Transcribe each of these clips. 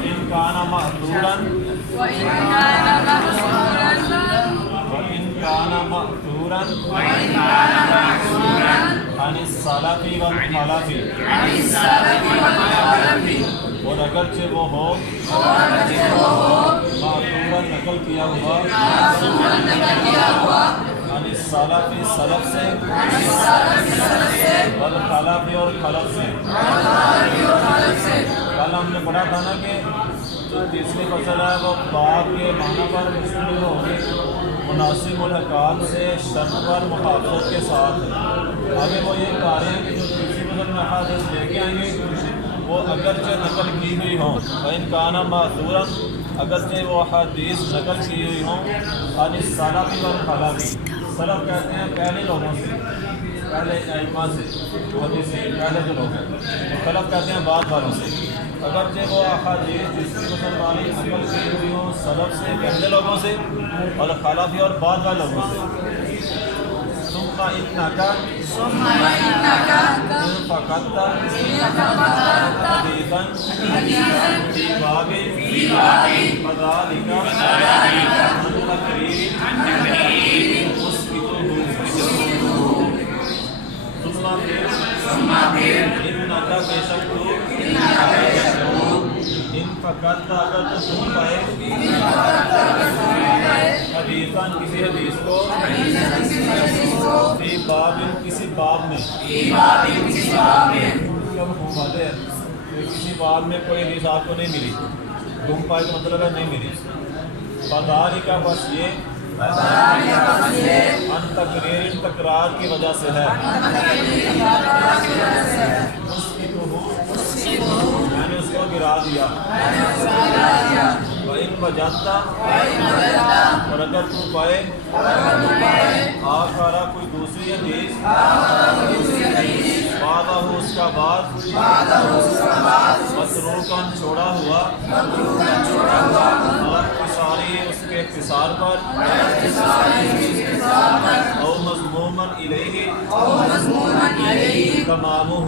وَإِنْ كَانَ مَأْثُورًا عن السلف والخلف، اور اگرچہ وہ ہو معذورا نقل کیا ہوا عن السلف سلف سے والخلف اور خلف سے۔ کل ہم نے پڑھا تھا نا کہ جو تیسری فصل ہے وہ باب کے معنی پر مشتمل ہوگی، مناسب الحکام سے شرط پر محافظت کے ساتھ ہے۔ آگے وہ یہ کہہ رہے ہیں کہ جو تیسری فصل میں حادث لے کے آئیں گے وہ اگرچہ نقل کی ہوئی ہوں، وَإِنْ كَانَ مَأْثُورًا اگرچہ وہ حدیث نقل کی ہوئی ہوں عن السلف والخلف، سلف کہتے ہیں پہلے لوگوں سے، پہلے ائمہ سے، محدثین پہلے جو لوگ ہیں، خلف کہتے ہیں بعد والوں سے۔ اگرچہ وہ احادیث تیسری فصل والی نقل کی ہوئی ہوں سلف سے پہلے لوگوں سے اور خلف اور بعد والے لوگوں سے۔ ثم إنك فقدت حديثا في باب فذلك عن تقرير مسكته، ثم إنك بشك ان فقدت اگر تو سن پائے حدیثاً کسی حدیث کو فی باب کسی باب میں، کسی باب میں کوئی حدیث آپ کو نہیں ملی، گم پائے کا مطلب ہے نہیں ملی۔ فذالک بس یہ ان تقریر تکرار کی وجہ سے ہے، میں نے اس کو گرا دیا۔ وَإِنْ وَجَدْتَ اور اگر تو پائے آخرا کوئی دوسری حدیث بعدہ اس کا بعد متروکاً چھوڑا ہوا اختصاری اس کے اختصار پر او مضموماً الیہ تمامہ،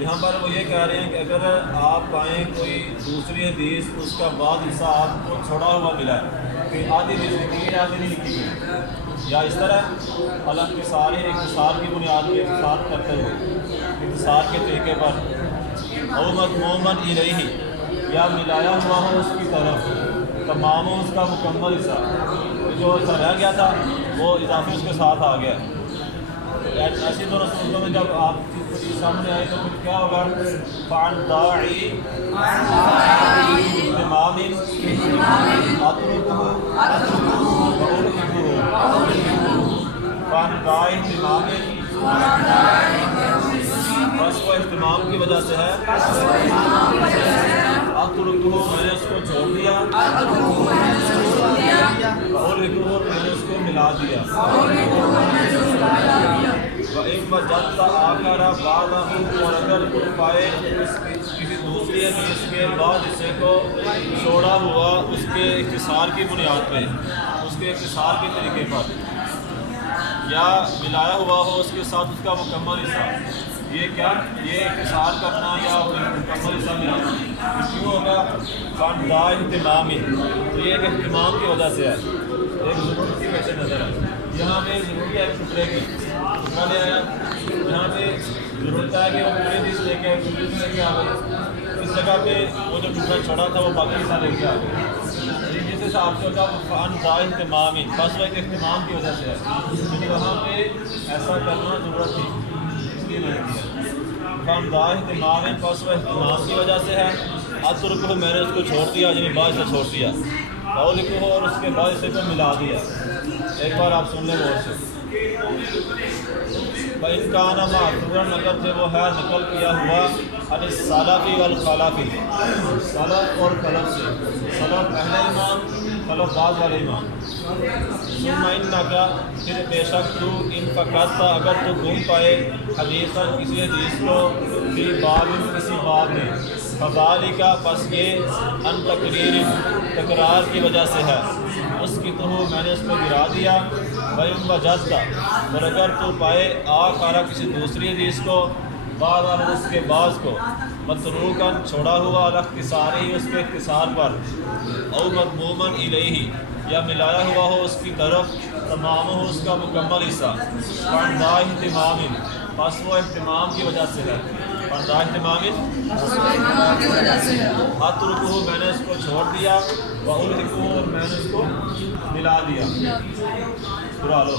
یہاں پر وہ یہ کہہ رہے ہیں کہ اگر آپ پائیں کوئی دوسری حدیث اس کا بعد حصہ آپ کو چھوڑا ہوا ملا ہے کہ آدھی حدیث لکھی گئی آدھی نہیں لکھی گئی، یا اس طرح اختصار کی بنیاد پہ اختصار کرتے ہوئے اختصار کے طریقے پر او مضموماً الیہ یا ملایا ہوا ہو اس کی طرف تمام اس کا مکمل حصہ، جو حصہ رہ گیا تھا وہ اضافی اس کے ساتھ آ گیا۔ ایسی دونوں صورتوں میں جب آپ کی سامنے آئے تو پھر کیا ہوگا؟ فعن داعی امام فعن داعی امام، بس وہ اہتمام کی وجہ سے ہے، اترکہ میں نے اس کو چھوڑ دیا، اور میں نے اس کو ملا دیا۔ وَإِنْ وَجَدْتَ آخَرَ بَعْدَهُ اور اگر تو پائے کسی دوسری حدیث کے بعد حصے کو چھوڑا ہوا اس کے اختصار کی بنیاد پہ، اس کے اختصار کے طریقے پر، یا ملایا ہوا ہو اس کے ساتھ اس کا مکمل حصہ، یہ کیا؟ یہ اختصار کرنا یا مکمل حصہ ملانا کیوں ہوگا؟ فَانْدَا اہتمام، تو یہ ایک اہتمام کی وجہ سے ہے، ایک ضرورت کی پیش نظر ہے۔ یہاں پہ ضرورت ہے ایک ٹکڑے کی، ٹکڑا لے آیا، یہاں پہ ضرورت ہے کہ وہ پوری چیز لے کے آ گئی، اس جگہ پہ وہ جو ٹکڑا چھوڑا تھا وہ باقی حصہ لے کے آ گیا، جس حساب سے ہوگا وہ فَانْدَا اہتمام، بس وہ ایک اہتمام کی وجہ سے ہے، یعنی وہاں پہ ایسا کرنا ضرورت تھی اس لیے نہیں کیا۔ فَانْدَا اہتمام، بس وہ اہتمام کی وجہ سے ہے، اترکہ میں نے اس کو چھوڑ دیا، یعنی بعد سے چھوڑ دیا، قولکہ اور اس کے بعد سے کو ملا دیا۔ ایک بار آپ سن لیں غور سے۔ وَإِنْ كَانَ مَأْثُورًا اگر سے وہ ہے نقل کیا ہوا عن السلف والخلف، سلف اور خلف سے، سلف پہلے امام، خلف بعد والے امام۔ ثم إنك پھر بے شک تو ان فقدت اگر تو گم پائے حدیثاً کسی حدیث کو فی باب کسی باب میں، فذالک پس یہ ان تقریر تکرار کی وجہ سے ہے، اس کی تو میں نے اس کو گرا دیا۔ وَإِنْ وَجَدْتَ اور اگر تو پائے آخر کسی دوسری حدیث کو بعض اس کے بعض کو متروکن چھوڑا ہوا الاختصاری اس کے اختصار پر، او مضمومن الیہ یا ملایا ہوا ہو اس کی طرف، تمام ہو اس کا مکمل حصہ، فردہ اہتمام پس وہ اہتمام کی وجہ سے ہے، فردہ اہتمام اترکہ میں نے اس کو چھوڑ دیا، والحقہ اور میں نے اس کو ملا دیا. پورا لو